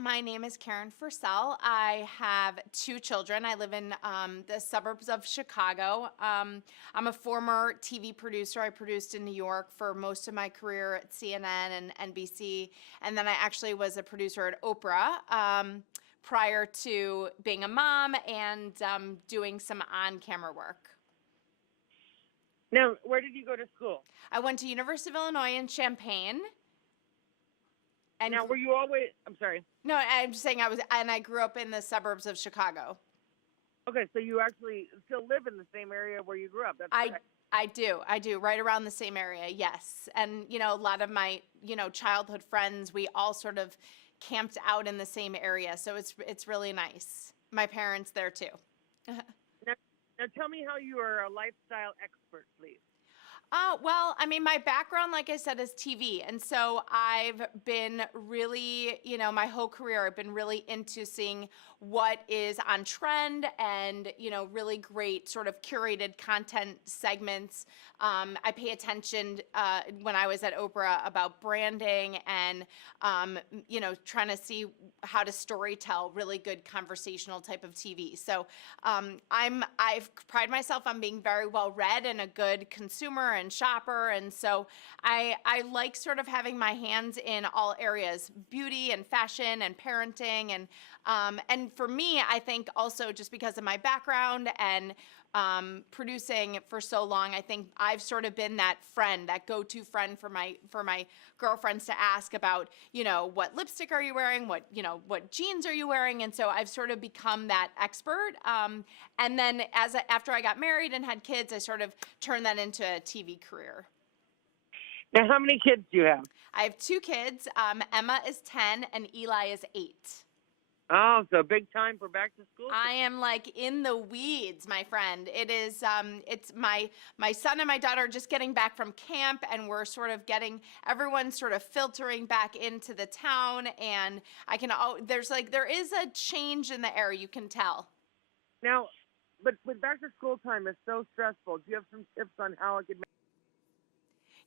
my name is Karen Firsel. I have two children. I live in the suburbs of Chicago. I'm a former TV producer. I produced in New York for most of my career at CNN and NBC, and then I actually was a producer at Oprah prior to being a mom and doing some on-camera work. Now, where did you go to school? I went to University of Illinois in Champaign. And now, were you always, I'm sorry. No, I'm just saying I grew up in the suburbs of Chicago. Okay, so you actually still live in the same area where you grew up. That's correct. I do, right around the same area, yes. And, a lot of my, childhood friends, we all sort of camped out in the same area, so it's really nice. My parents there, too. Now, tell me how you are a lifestyle expert, please. Well, I mean, my background, like I said, is TV. And so I've been really, my whole career, I've been really into seeing what is on trend and, really great sort of curated content segments. I pay attention when I was at Oprah about branding and, trying to see how to storytell really good conversational type of TV. So I've pride myself on being very well read and a good consumer and shopper, and so I like sort of having my hands in all areas, beauty and fashion and parenting, and for me, I think also just because of my background and producing for so long, I think I've sort of been that friend, that go-to friend for my girlfriends to ask about, what lipstick are you wearing, what jeans are you wearing, and so I've sort of become that expert. And then after I got married and had kids, I sort of turned that into a TV career. Now, how many kids do you have? I have two kids. Emma is 10 and Eli is 8. Oh, so big time for back to school? I am like in the weeds, my friend. It is, it's my son and my daughter are just getting back from camp, and we're sort of everyone's sort of filtering back into the town, and there is a change in the air, you can tell. Now, but with back to school time is so stressful. Do you have some tips on how it could make?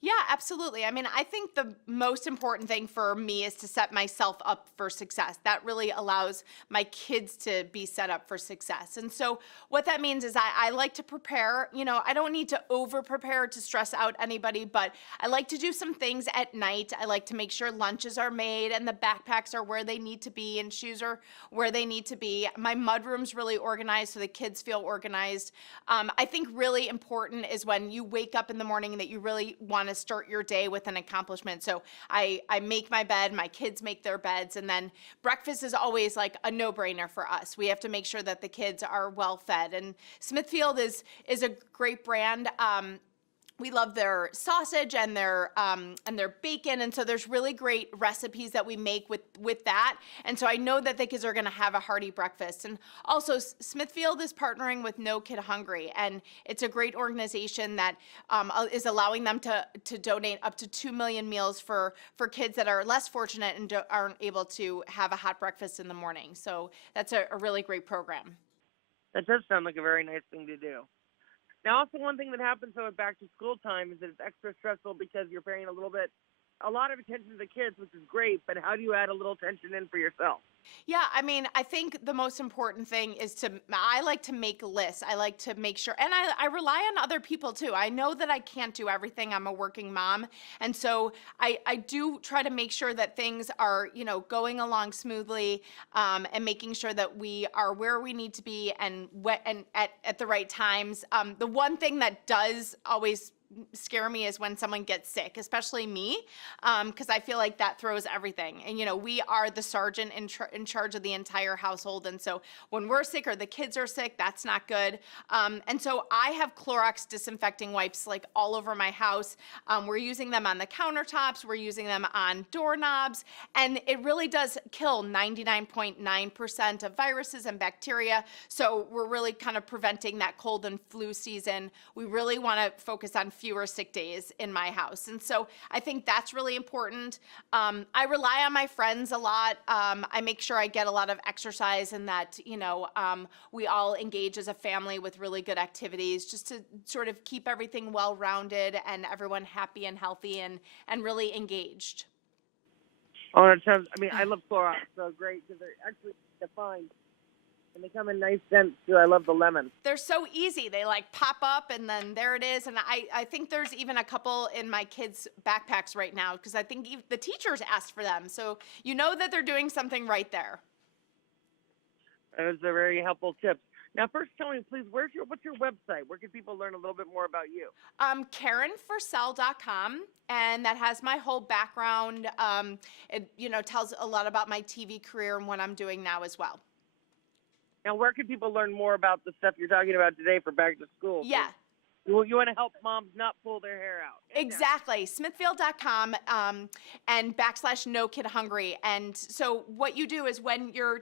Yeah, absolutely. I mean, I think the most important thing for me is to set myself up for success. That really allows my kids to be set up for success. And so what that means is I like to prepare. I don't need to over prepare to stress out anybody, but I like to do some things at night. I like to make sure lunches are made and the backpacks are where they need to be and shoes are where they need to be. My mudroom's really organized so the kids feel organized. I think really important is when you wake up in the morning that you really want to start your day with an accomplishment. So I make my bed, my kids make their beds, and then breakfast is always like a no-brainer for us. We have to make sure that the kids are well fed. And Smithfield is a great brand. We love their sausage and their bacon, and so there's really great recipes that we make with that. And so I know that the kids are going to have a hearty breakfast. And also, Smithfield is partnering with No Kid Hungry, and it's a great organization that is allowing them to donate up to 2 million meals for kids that are less fortunate and aren't able to have a hot breakfast in the morning. So that's a really great program. That does sound like a very nice thing to do. Now, also one thing that happens though at back to school time is that it's extra stressful because you're paying a lot of attention to the kids, which is great, but how do you add a little tension in for yourself? Yeah, I mean, I think the most important thing is I like to make lists. I like to make sure, and I rely on other people too. I know that I can't do everything. I'm a working mom. And so I do try to make sure that things are, going along smoothly, and making sure that we are where we need to be and at the right times. The one thing that does always scare me is when someone gets sick, especially me, because I feel like that throws everything. And we are the sergeant in charge of the entire household, and so when we're sick or the kids are sick, that's not good. And so I have Clorox disinfecting wipes like all over my house. We're using them on the countertops, we're using them on doorknobs, and it really does kill 99.9% of viruses and bacteria. So we're really kind of preventing that cold and flu season. We really want to focus on fewer sick days in my house. And so I think that's really important. I rely on my friends a lot. I make sure I get a lot of exercise and that, we all engage as a family with really good activities just to sort of keep everything well-rounded and everyone happy and healthy and really engaged. Oh, it sounds. I mean, I love Clorox, so great because they're actually defined and they come in nice scents too. I love the lemon. They're so easy. They like pop up and then there it is. And I think there's even a couple in my kids' backpacks right now because I think the teachers asked for them. So you know that they're doing something right there. Those are very helpful tips. Now, first, tell me, please, what's your website? Where can people learn a little bit more about you? KarenFirsel.com, and that has my whole background. It tells a lot about my TV career and what I'm doing now as well. Now, where can people learn more about the stuff you're talking about today for back to school? Yeah. You want to help moms not pull their hair out. Exactly. Smithfield.com and /No Kid Hungry. And so what you do is when you're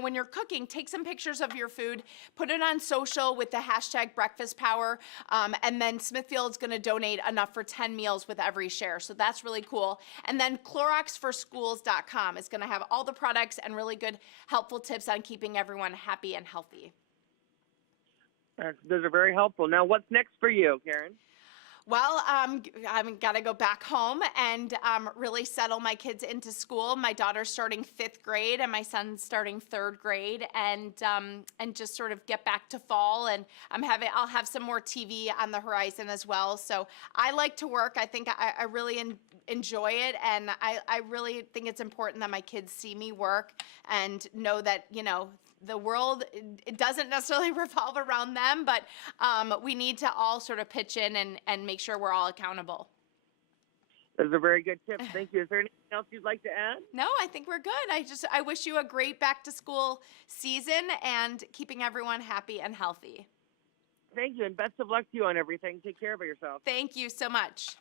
when you're cooking, take some pictures of your food, put it on social with the hashtag breakfast power, and then Smithfield's going to donate enough for 10 meals with every share. So that's really cool. And then CloroxForSchools.com is going to have all the products and really good helpful tips on keeping everyone happy and healthy. Those are very helpful. Now, what's next for you, Karen? Well, I've got to go back home and really settle my kids into school. My daughter's starting 5th grade and my son's starting 3rd grade, and just sort of get back to fall. And I'll have some more TV on the horizon as well. So I like to work. I think I really enjoy it, and I really think it's important that my kids see me work and know that the world, it doesn't necessarily revolve around them, but we need to all sort of pitch in and make sure we're all accountable. Those are very good tips. Thank you. Is there anything else you'd like to add? No, I think we're good. I wish you a great back to school season and keeping everyone happy and healthy. Thank you, and best of luck to you on everything. Take care of yourself. Thank you so much.